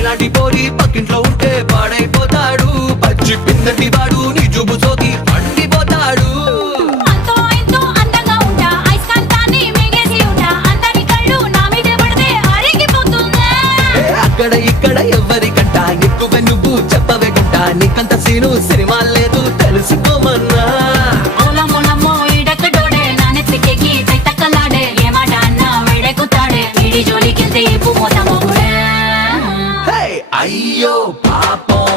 నీలాంటి పోరి పక్కింట్లో ఉంటే పాడైపోతాడు. పచ్చి పిందటి వాడు నీ జుబు సోకి పండిపోతాడు. అంతో ఇంతో అందంగా ఉంటా, ఐస్కాంతాన్ని మింగేసి ఉంటా, అందరి కళ్ళు నా మీదే పడితే అరిగిపోతుందా. అక్కడ ఇక్కడ ఎవరికంట ఎక్కువ నువ్వు చెప్పవే గుంట. నీకంత సీను సినిమా లేదు తెలుసుకోమన్నా. ఓలమ్మో ఈడెక్కడోడే నా నెత్తికెక్కి తైతక్కలాడే, ఏ మాట అన్నా వేడెక్కుతాడే, వీడి జోలికెళ్తే ఇప్పు మోత మొగుడే. అయ్యో పాపం